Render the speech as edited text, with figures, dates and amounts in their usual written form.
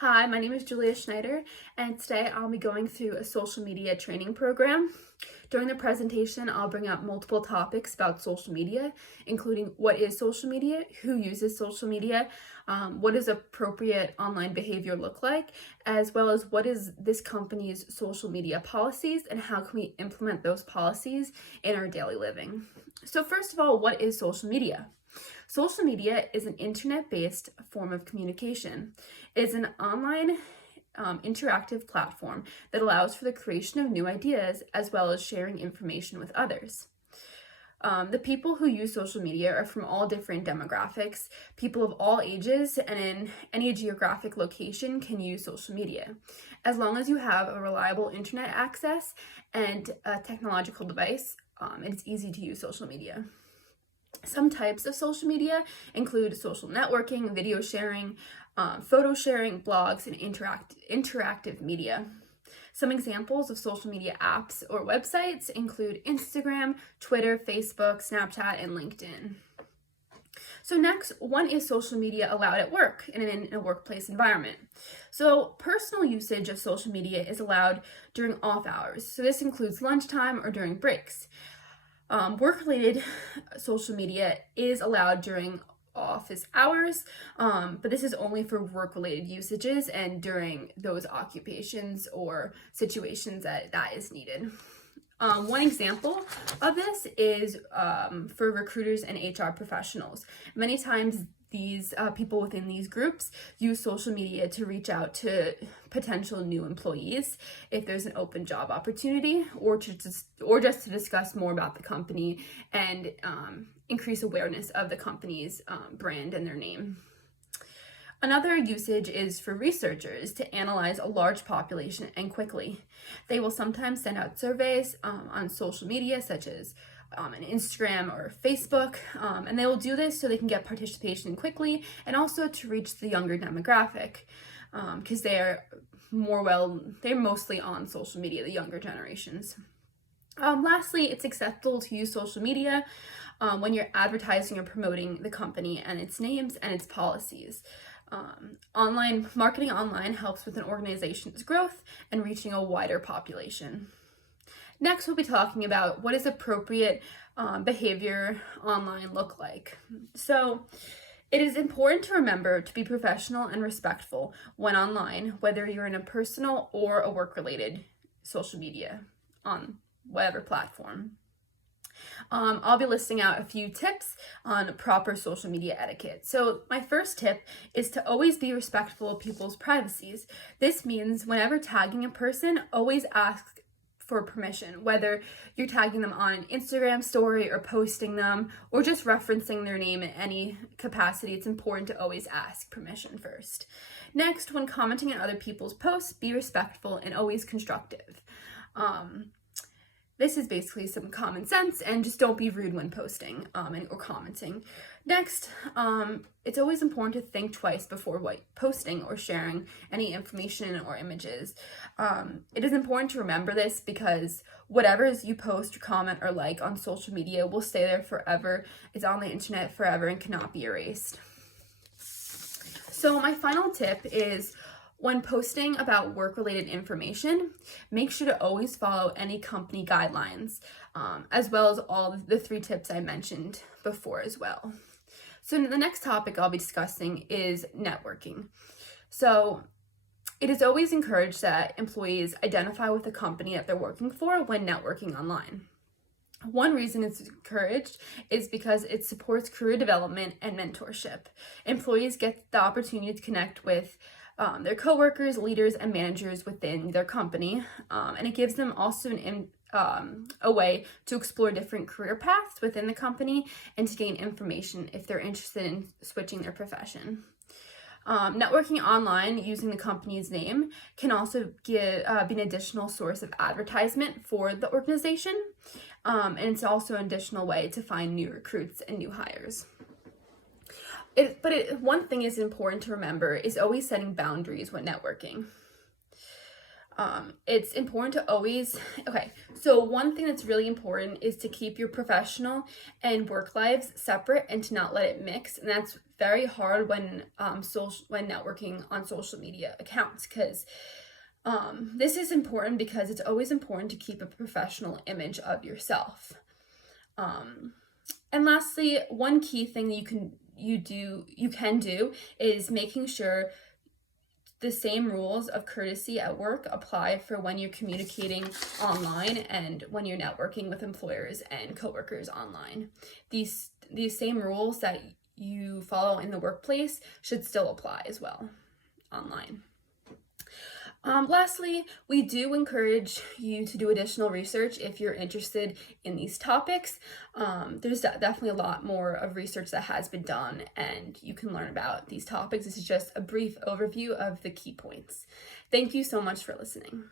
Hi, my name is Schneider, and today I'll be going through a social media training program. During the presentation, I'll bring up multiple topics about social media, including what is social media, who uses social media, what does appropriate online behavior look like, as well as what is this company's social media policies and how can we implement those policies in our daily living. So first of all, what is social media? Social media is an internet-based form of communication. It is an online interactive platform that allows for the creation of new ideas as well as sharing information with others. The people who use social media are from all different demographics. People of all ages and in any geographic location can use social media. As long as you have a reliable internet access and a technological device, it's easy to use social media. Some types of social media include social networking, video sharing, photo sharing, blogs, and interactive media. Some examples of social media apps or websites include Instagram, Twitter, Facebook, Snapchat, and LinkedIn. So next, when is social media allowed at work and in a workplace environment? So personal usage of social media is allowed during off hours. So this includes lunchtime or during breaks. Work-related social media is allowed during office hours, but this is only for work-related usages and during those occupations or situations that is needed. One example of this is for recruiters and HR professionals. Many times these people within these groups use social media to reach out to potential new employees if there's an open job opportunity or just to discuss more about the company and increase awareness of the company's brand and their name. Another usage is for researchers to analyze a large population and quickly. They will sometimes send out surveys on social media such as on Instagram or Facebook, and they will do this so they can get participation quickly and also to reach the younger demographic because they're mostly on social media, the younger generations. Lastly, it's acceptable to use social media when you're advertising or promoting the company and its names and its policies. Marketing online helps with an organization's growth and reaching a wider population. Next, we'll be talking about what does appropriate behavior online look like. So it is important to remember to be professional and respectful when online, whether you're in a personal or a work-related social media on whatever platform. I'll be listing out a few tips on proper social media etiquette. So my first tip is to always be respectful of people's privacies. This means whenever tagging a person, always ask for permission, whether you're tagging them on an Instagram story or posting them or just referencing their name in any capacity. It's important to always ask permission first. Next, when commenting on other people's posts, be respectful and always constructive. This is basically some common sense, and just don't be rude when posting or commenting. Next, it's always important to think twice before posting or sharing any information or images. It is important to remember this because whatever you post, comment, or like on social media will stay there forever. It's on the internet forever and cannot be erased. So my final tip is when posting about work-related information, make sure to always follow any company guidelines, as well as all the 3 tips I mentioned before as well. So the next topic I'll be discussing is networking. So it is always encouraged that employees identify with the company that they're working for when networking online. One reason it's encouraged is because it supports career development and mentorship. Employees get the opportunity to connect with their coworkers, leaders, and managers within their company, and it gives them also a way to explore different career paths within the company and to gain information if they're interested in switching their profession. Networking online using the company's name can also be an additional source of advertisement for the organization, and it's also an additional way to find new recruits and new hires. One thing is important to remember is always setting boundaries when networking. It's important to always, okay, so one thing that's really important is to keep your professional and work lives separate and to not let it mix. And that's very hard when when networking on social media accounts, because this is important because it's always important to keep a professional image of yourself. And lastly, one key thing that you can do is making sure the same rules of courtesy at work apply for when you're communicating online and when you're networking with employers and coworkers online. These same rules that you follow in the workplace should still apply as well online. Lastly, we do encourage you to do additional research if you're interested in these topics. There's definitely a lot more of research that has been done, and you can learn about these topics. This is just a brief overview of the key points. Thank you so much for listening.